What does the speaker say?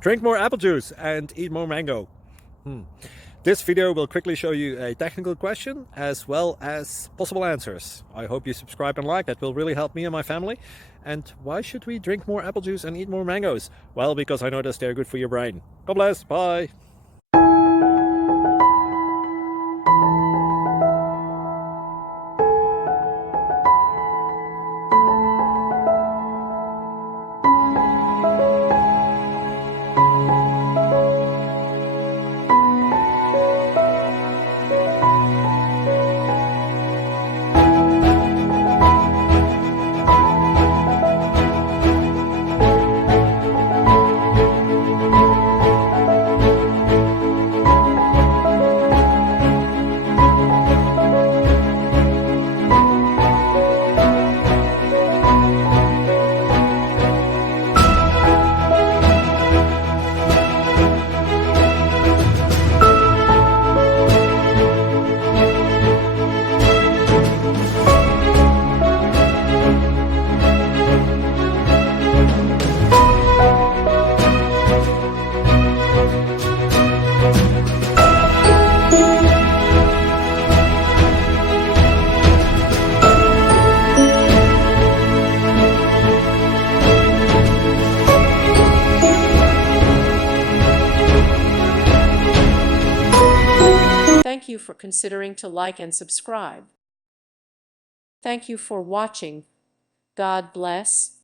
Drink more apple juice and eat more mango. This video will quickly show you a technical question as well as possible answers. I hope you subscribe and like, that will really help me and my family. And why should we drink more apple juice and eat more mangoes? Well, because I noticed they're good for your brain. God bless, bye! Thank you for considering to like and subscribe. Thank you for watching. God bless.